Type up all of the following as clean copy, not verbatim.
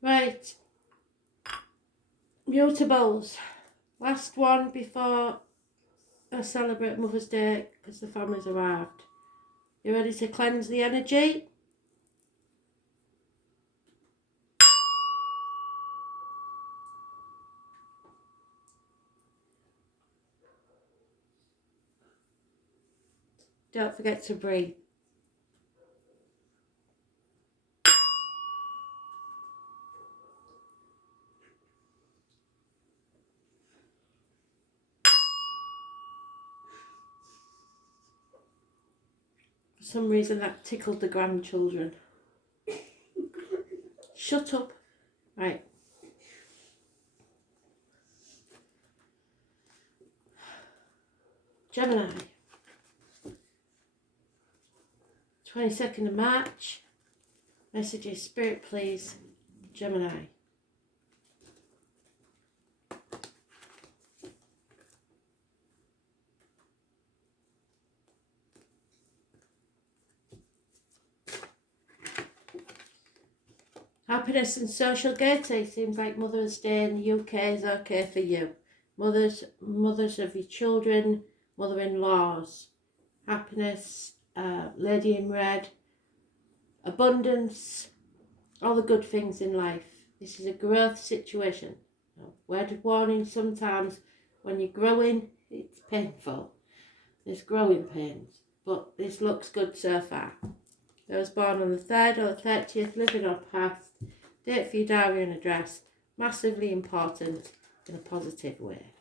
Right, Mutables. Last one before I celebrate Mother's Day because the family's arrived. You ready to cleanse the energy? Don't forget to breathe. For some reason that tickled the grandchildren. Shut up. Right. Gemini. 22nd of March. Messages, Spirit please. Gemini. Happiness and social gaiety. Seems like Mother's Day in the UK is okay for you. Mothers of your children, mother-in-laws. Happiness, lady in red, abundance, all the good things in life. This is a growth situation. Word of warning, sometimes when you're growing, it's painful. There's growing pains, but this looks good so far. Those born on the 3rd or the 30th, living or past, date for your diary and address, massively important in a positive way.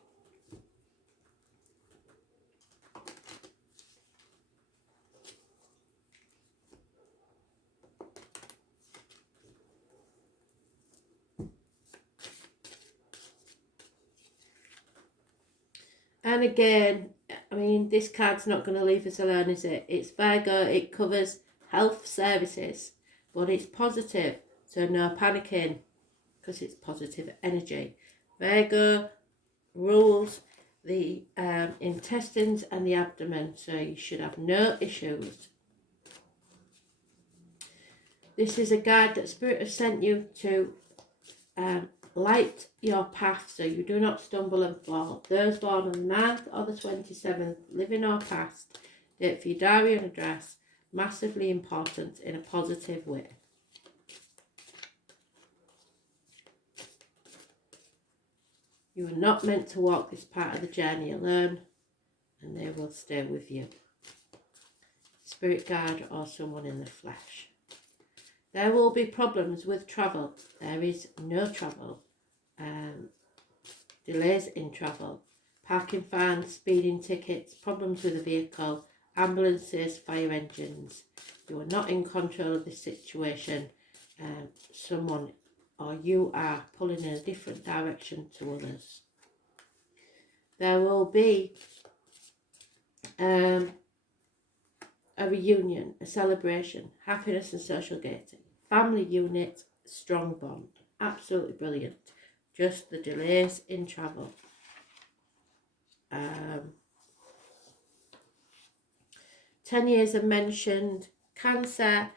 And again, I mean, this card's not going to leave us alone, is it? It's Virgo, it covers health services, but it's positive, so no panicking, because it's positive energy. Virgo rules the intestines and the abdomen, so you should have no issues. This is a guide that Spirit has sent you to light your path so you do not stumble and fall. Those born on the 9th or the 27th, living or past, date for your diary and address, massively important in a positive way. You are not meant to walk this part of the journey alone, and they will stay with you. Spirit guide or someone in the flesh. There will be problems with travel. There is no travel. Delays in travel, parking fines, speeding tickets, problems with the vehicle, ambulances, fire engines. You are not in control of this situation. Someone or you are pulling in a different direction to others. There will be a reunion, a celebration, happiness and social gaiety, family unit, strong bond. Absolutely brilliant. Just the delays in travel. 10 years are mentioned. Cancer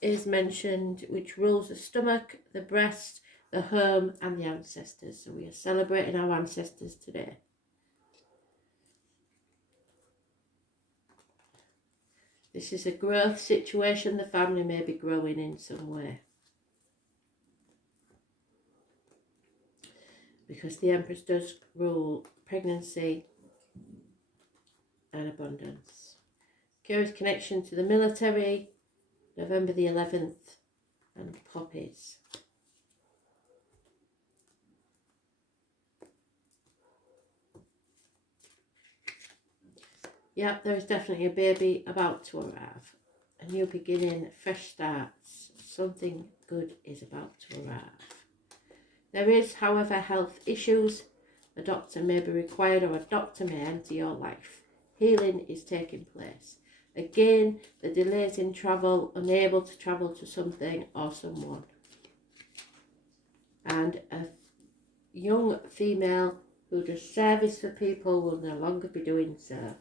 is mentioned, which rules the stomach, the breast, the home and the ancestors. So we are celebrating our ancestors today. This is a growth situation. The family may be growing in some way. Because the Empress does rule pregnancy and abundance. Curious connection to the military, November the 11th, and poppies. Yep, there is definitely a baby about to arrive. A new beginning, fresh starts. Something good is about to arrive. There is, however, health issues. A doctor may be required or a doctor may enter your life. Healing is taking place. Again, the delays in travel, unable to travel to something or someone. And a young female who does service for people will no longer be doing so.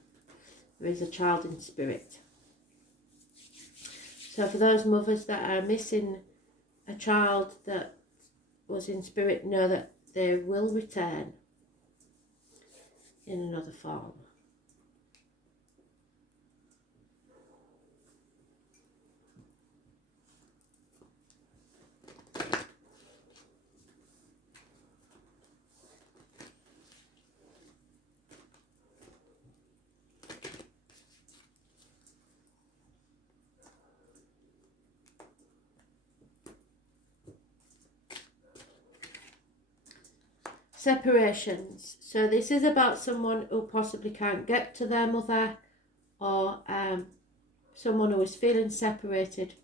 There is a child in spirit. So for those mothers that are missing a child that was in spirit know that they will return in another form. Separations. So this is about someone who possibly can't get to their mother, or someone who is feeling separated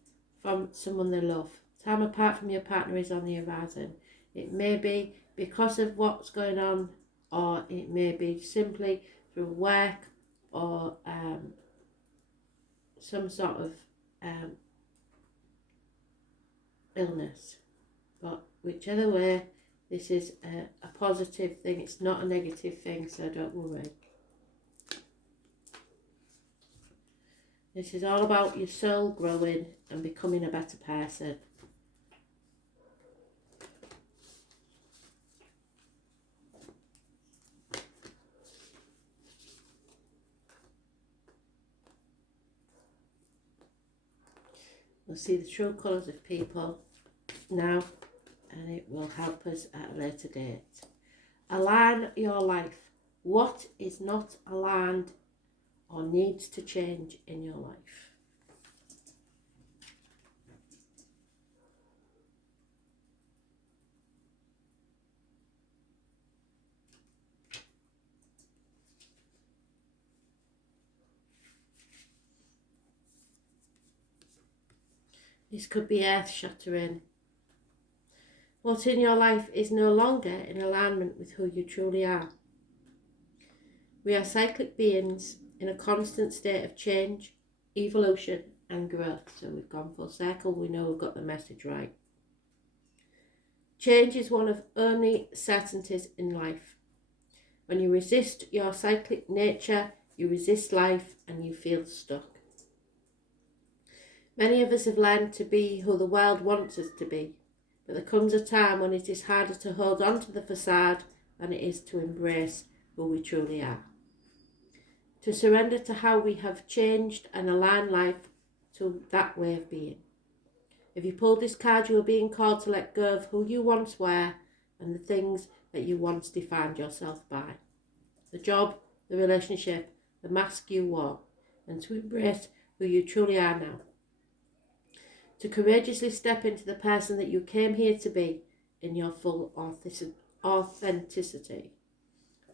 from someone they love. Time apart from your partner is on the horizon. It may be because of what's going on, or it may be simply through work, or some sort of illness. But whichever way, this is a positive thing. It's not a negative thing, so don't worry. This is all about your soul growing and becoming a better person. We'll see the true colours of people now, and it will help us at a later date. Align your life. What is not aligned or needs to change in your life? This could be earth-shattering. What in your life is no longer in alignment with who you truly are? We are cyclic beings in a constant state of change, evolution and growth. So we've gone full circle. We know we've got the message right. Change is one of only certainties in life. When you resist your cyclic nature, you resist life and you feel stuck. Many of us have learned to be who the world wants us to be, but there comes a time when it is harder to hold on to the facade than it is to embrace who we truly are. To surrender to how we have changed and align life to that way of being. If you pulled this card, you are being called to let go of who you once were and the things that you once defined yourself by. The job, the relationship, the mask you wore, and to embrace who you truly are now. To courageously step into the person that you came here to be in your full authenticity.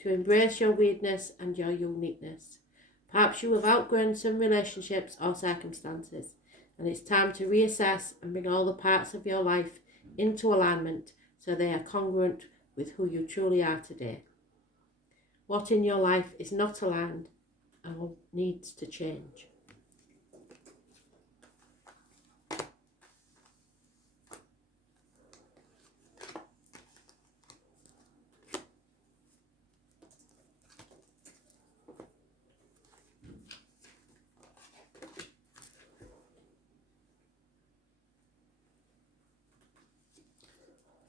To embrace your weirdness and your uniqueness. Perhaps you have outgrown some relationships or circumstances, and it's time to reassess and bring all the parts of your life into alignment so they are congruent with who you truly are today. What in your life is not aligned and needs to change?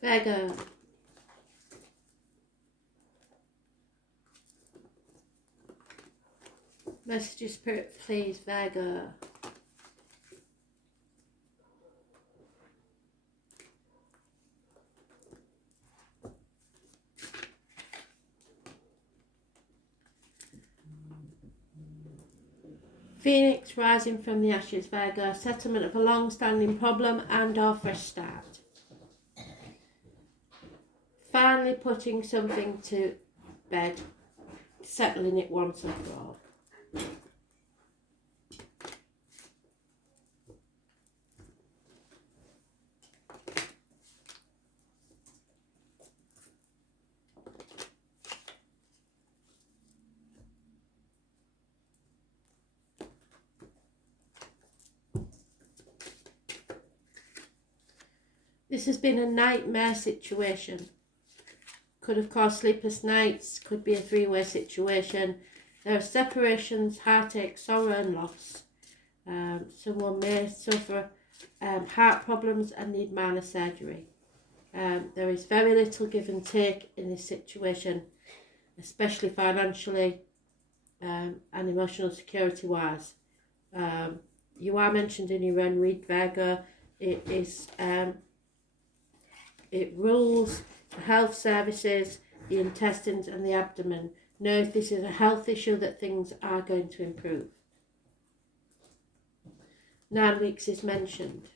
Virgo. Message of Spirit, please, Virgo. Phoenix rising from the ashes, Virgo. Settlement of a long-standing problem and or fresh start. Finally putting something to bed, settling it once and for all. This has been a nightmare situation. Could have caused sleepless nights, could be a three-way situation. There are separations, heartache, sorrow and loss. Someone may suffer heart problems and need minor surgery. There is very little give and take in this situation, especially financially and emotional security wise. You are mentioned in your own read, Virgo. It rules the health services, the intestines and the abdomen. Know if this is a health issue that things are going to improve. 9 weeks is mentioned.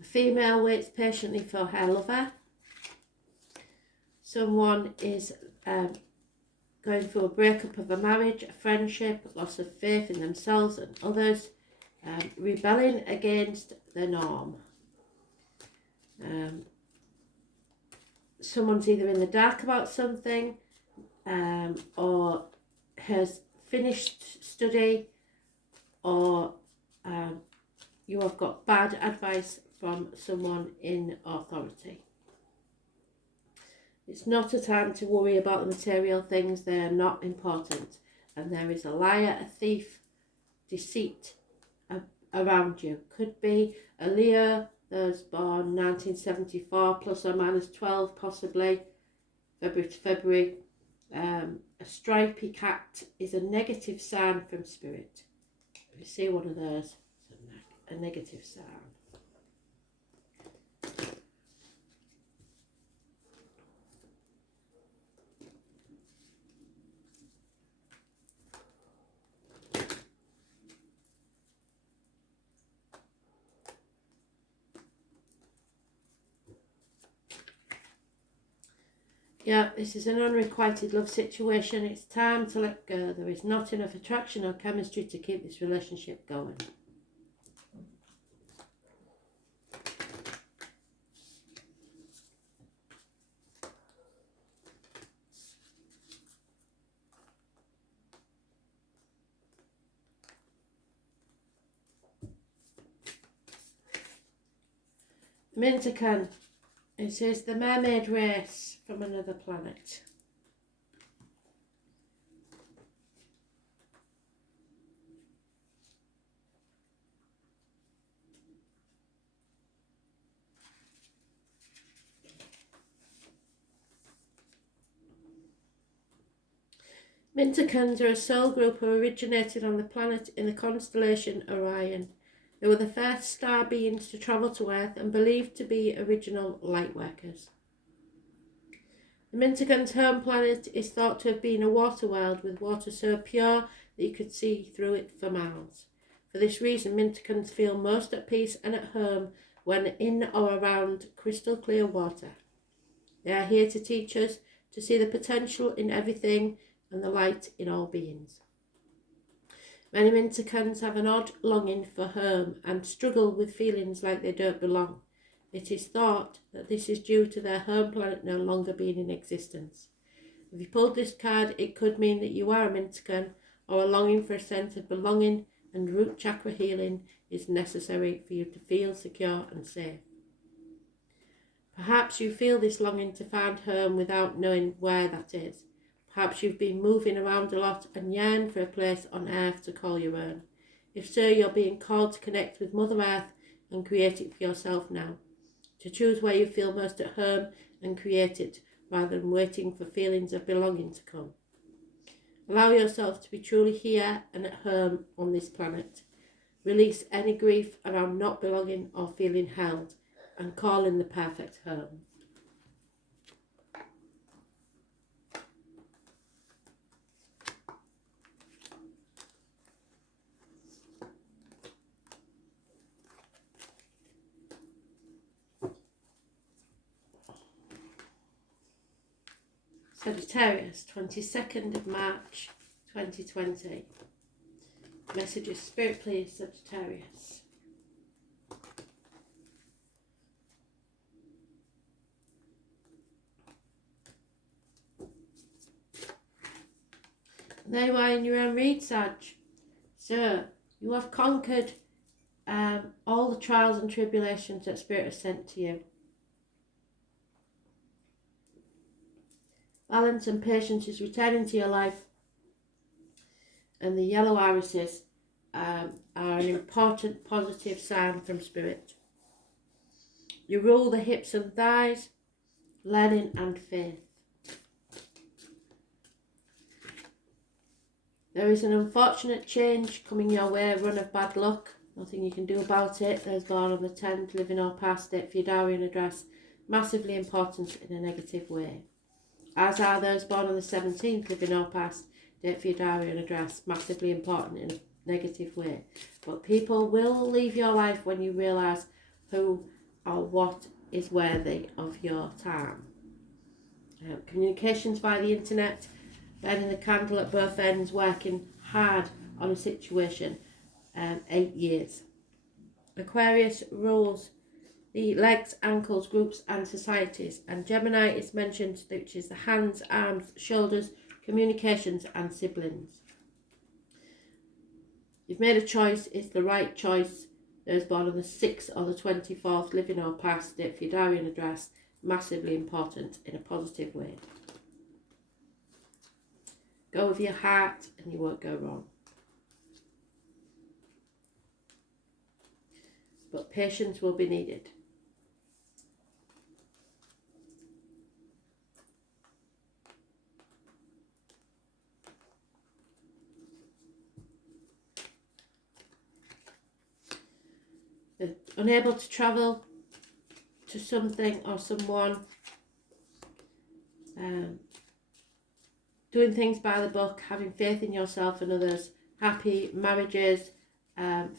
A female waits patiently for her lover. Someone is going through a breakup of a marriage, a friendship, loss of faith in themselves and others, rebelling against the norm. Someone's either in the dark about something or has finished study, or you have got bad advice from someone in authority. It's not a time to worry about the material things, they are not important. And there is a liar, a thief, deceit around you. Could be a Leo that was born 1974, plus or minus 12 possibly, February to February. A stripy cat is a negative sign from spirit. If you see one of those, it's a negative sign. Yeah, this is an unrequited love situation. It's time to let go. There is not enough attraction or chemistry to keep this relationship going. Mintakan. It says the mermaid race from another planet. Mintakans are a soul group who originated on the planet in the constellation Orion. They were the first star beings to travel to Earth and believed to be original lightworkers. The Mintakan's home planet is thought to have been a water world with water so pure that you could see through it for miles. For this reason, Mintakans feel most at peace and at home when in or around crystal clear water. They are here to teach us to see the potential in everything and the light in all beings. Many Mintakans have an odd longing for home and struggle with feelings like they don't belong. It is thought that this is due to their home planet no longer being in existence. If you pulled this card, it could mean that you are a Mintakan or a longing for a sense of belonging, and root chakra healing is necessary for you to feel secure and safe. Perhaps you feel this longing to find home without knowing where that is. Perhaps you've been moving around a lot and yearn for a place on Earth to call your own. If so, you're being called to connect with Mother Earth and create it for yourself now. To choose where you feel most at home and create it, rather than waiting for feelings of belonging to come. Allow yourself to be truly here and at home on this planet. Release any grief around not belonging or feeling held, and call in the perfect home. Sagittarius, 22nd of March 2020. Messages, Spirit please, Sagittarius. There you are in your own read, Sag. So, you have conquered all the trials and tribulations that Spirit has sent to you. Balance and patience is returning to your life, and the yellow irises are an important positive sign from Spirit. You rule the hips and thighs, learning and faith. There is an unfortunate change coming your way, a run of bad luck. Nothing you can do about it. Those born on the 10th, living or past it, for your diary and address, massively important in a negative way. As are those born on the 17th, living or past, date for your diary and address, massively important in a negative way. But people will leave your life when you realise who or what is worthy of your time. Communications via the internet, burning the candle at both ends, working hard on a situation, 8 years. Aquarius rules the legs, ankles, groups and societies, and Gemini is mentioned, which is the hands, arms, shoulders, communications and siblings. You've made a choice, it's the right choice. Those born on the 6th or the 24th, living or past, date for your diary and address, massively important in a positive way. Go with your heart and you won't go wrong. But patience will be needed. Unable to travel to something or someone, doing things by the book, having faith in yourself and others, happy marriages,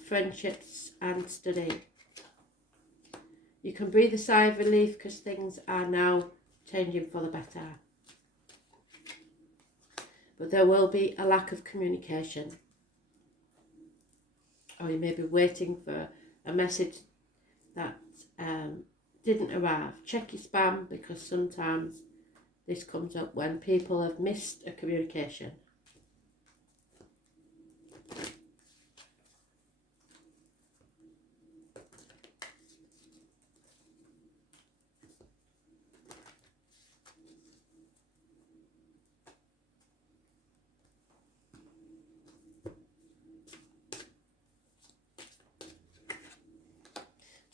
friendships and study. You can breathe a sigh of relief because things are now changing for the better. But there will be a lack of communication. Or you may be waiting for a message that didn't arrive. Check your spam, because sometimes this comes up when people have missed a communication.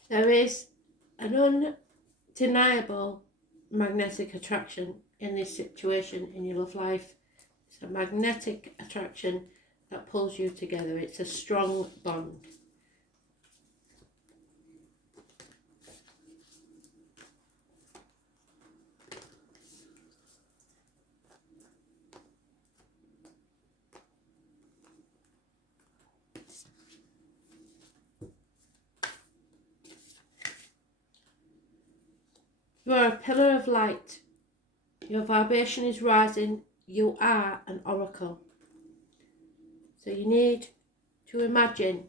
There is an undeniable magnetic attraction in this situation in your love life. It's a magnetic attraction that pulls you together. It's a strong bond. You are a pillar of light. Your vibration is rising. You are an oracle. So you need to imagine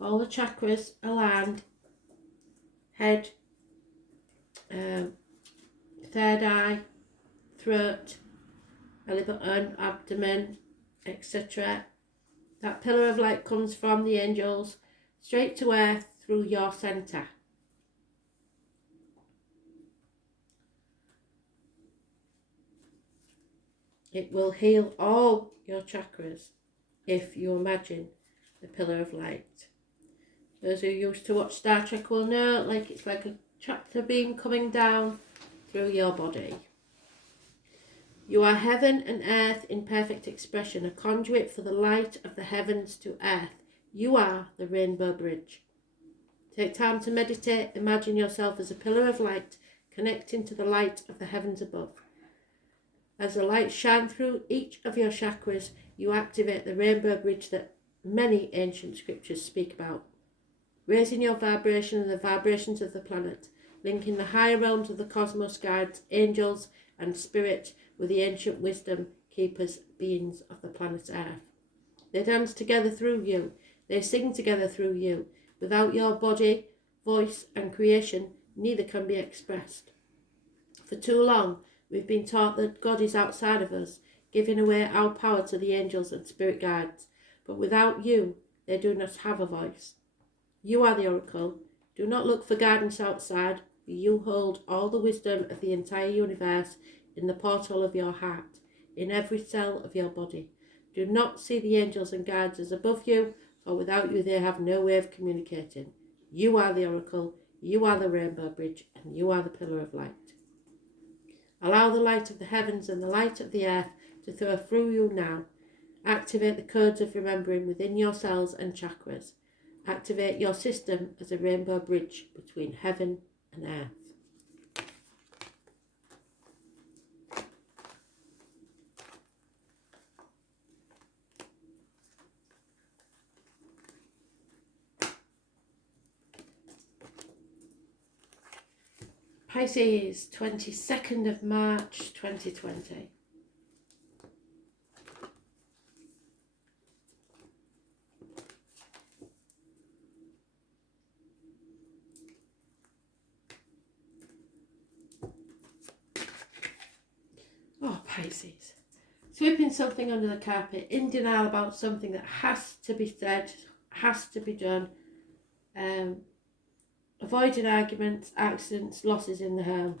all the chakras aligned. Head, third eye, throat, belly button, abdomen, etc. That pillar of light comes from the angels straight to earth through your centre. It will heal all your chakras if you imagine the pillar of light. Those who used to watch Star Trek will know, it's like a tractor beam coming down through your body. You are heaven and earth in perfect expression, a conduit for the light of the heavens to earth. You are the rainbow bridge. Take time to meditate. Imagine yourself as a pillar of light connecting to the light of the heavens above. As the light shines through each of your chakras, you activate the rainbow bridge that many ancient scriptures speak about. Raising your vibration and the vibrations of the planet, linking the higher realms of the cosmos, guides, angels and spirit with the ancient wisdom keepers, beings of the planet Earth. They dance together through you. They sing together through you. Without your body, voice and creation, neither can be expressed. For too long, we've been taught that God is outside of us, giving away our power to the angels and spirit guides. But without you, they do not have a voice. You are the oracle. Do not look for guidance outside, for you hold all the wisdom of the entire universe in the portal of your heart, in every cell of your body. Do not see the angels and guides as above you, for without you they have no way of communicating. You are the oracle, you are the rainbow bridge, and you are the pillar of light. Allow the light of the heavens and the light of the earth to flow through you now. Activate the codes of remembering within your cells and chakras. Activate your system as a rainbow bridge between heaven and earth. Pisces, 22nd of March 2020. Oh, Pisces. Sweeping something under the carpet, in denial about something that has to be said, has to be done. Avoiding arguments, accidents, losses in the home.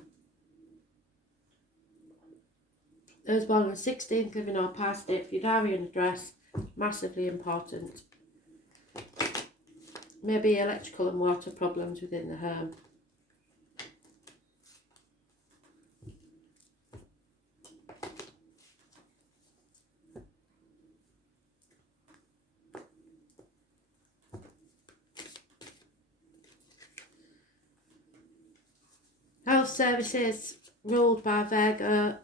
Those born on the 16th, living or past it, your diary and address, massively important. Maybe electrical and water problems within the home. Health services ruled by Virgo,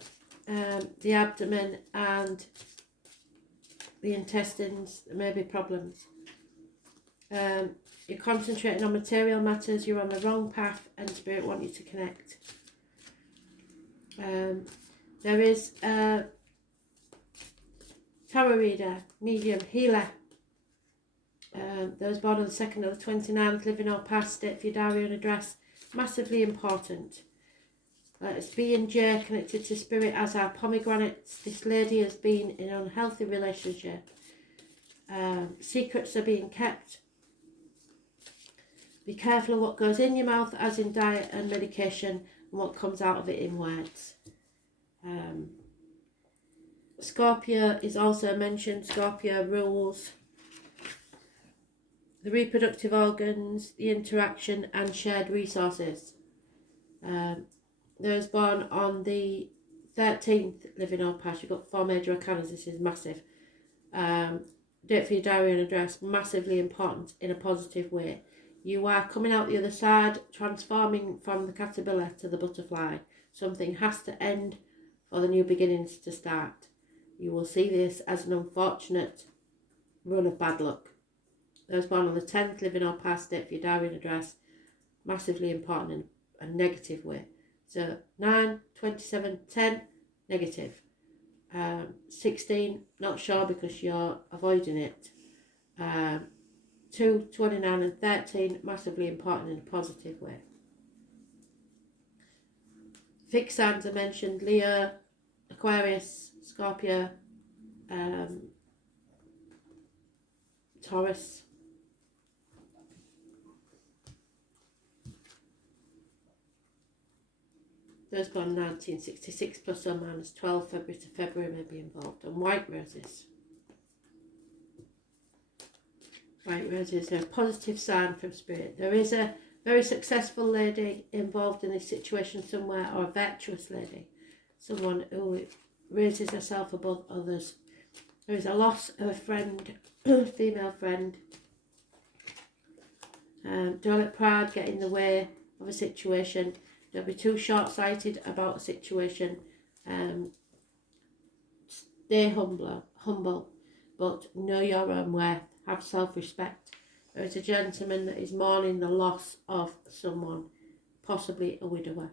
the abdomen and the intestines. There may be problems. You're concentrating on material matters, you're on the wrong path, and Spirit want you to connect. There is a tarot reader, medium, healer. Those born on the 2nd or the 29th, living or past it, for your diary and address, massively important. It's B and J connected to Spirit as our pomegranates. This lady has been in an unhealthy relationship. Secrets are being kept. Be careful of what goes in your mouth, as in diet and medication, and what comes out of it in words. Scorpio is also mentioned. Scorpio rules the reproductive organs, the interaction and shared resources. Those born on the 13th, living or past, you've got 4 major arcanas. This is massive. Date for your diary and address, massively important in a positive way. You are coming out the other side, transforming from the caterpillar to the butterfly. Something has to end for the new beginnings to start. You will see this as an unfortunate run of bad luck. Those born on the 10th, living or past it, for your diary and address, massively important in a negative way. So 9, 27, 10, negative. 16, not sure because you're avoiding it. 2, 29 and 13, massively important in a positive way. Fixed signs are mentioned: Leo, Aquarius, Scorpio, Taurus. Those born 1966 plus or minus 12 February to February may be involved. And white roses. White roses are a positive sign from Spirit. There is a very successful lady involved in this situation somewhere, or a virtuous lady. Someone who raises herself above others. There is a loss of a friend, female friend. Don't let pride get in the way of a situation. Don't be too short-sighted about a situation. Stay humble, but know your own worth. Have self-respect. There is a gentleman that is mourning the loss of someone, possibly a widower.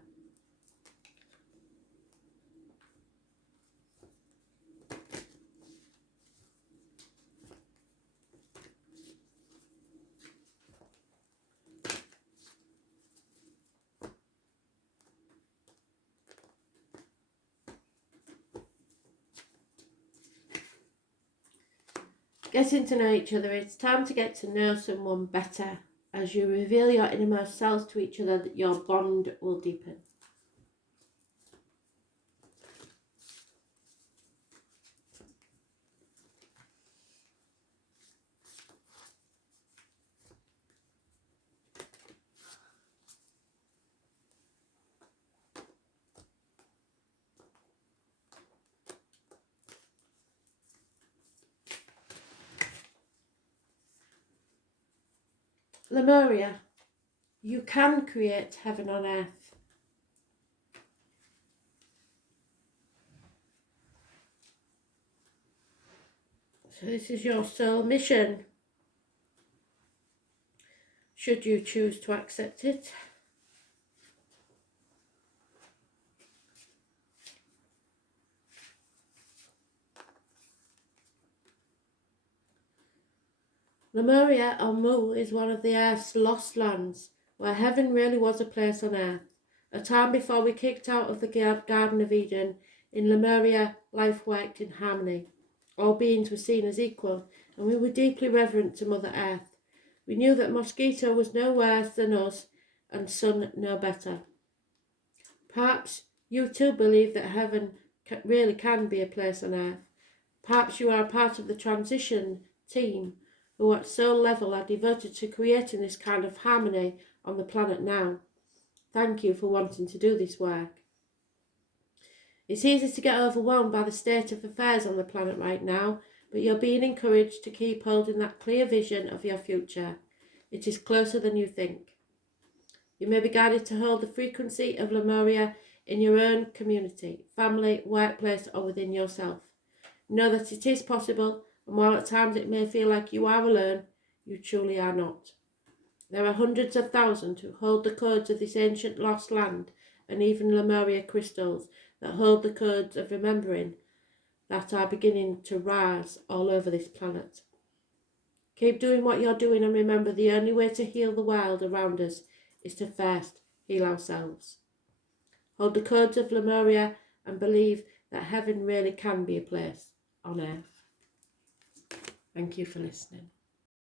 Getting to know each other. It's time to get to know someone better As you reveal your innermost selves to each other, your bond will deepen. Lemuria, you can create heaven on earth. So this is your soul mission, should you choose to accept it. Lemuria, or Mu, is one of the earth's lost lands, where heaven really was a place on earth. A time before we kicked out of the Garden of Eden, in Lemuria, life worked in harmony. All beings were seen as equal, and we were deeply reverent to Mother Earth. We knew that mosquito was no worse than us, and sun no better. Perhaps you too believe that heaven really can be a place on earth. Perhaps you are a part of the transition team who at soul level are devoted to creating this kind of harmony on the planet now. Thank you for wanting to do this work. It's easy to get overwhelmed by the state of affairs on the planet right now, but you're being encouraged to keep holding that clear vision of your future. It is closer than you think. You may be guided to hold the frequency of Lemuria in your own community, family, workplace, or within yourself. Know that it is possible, and while at times it may feel like you are alone, you truly are not. There are hundreds of thousands who hold the codes of this ancient lost land, and even Lemuria crystals that hold the codes of remembering that are beginning to rise all over this planet. Keep doing what you're doing, and remember, the only way to heal the world around us is to first heal ourselves. Hold the codes of Lemuria and believe that heaven really can be a place on earth. Thank you for listening.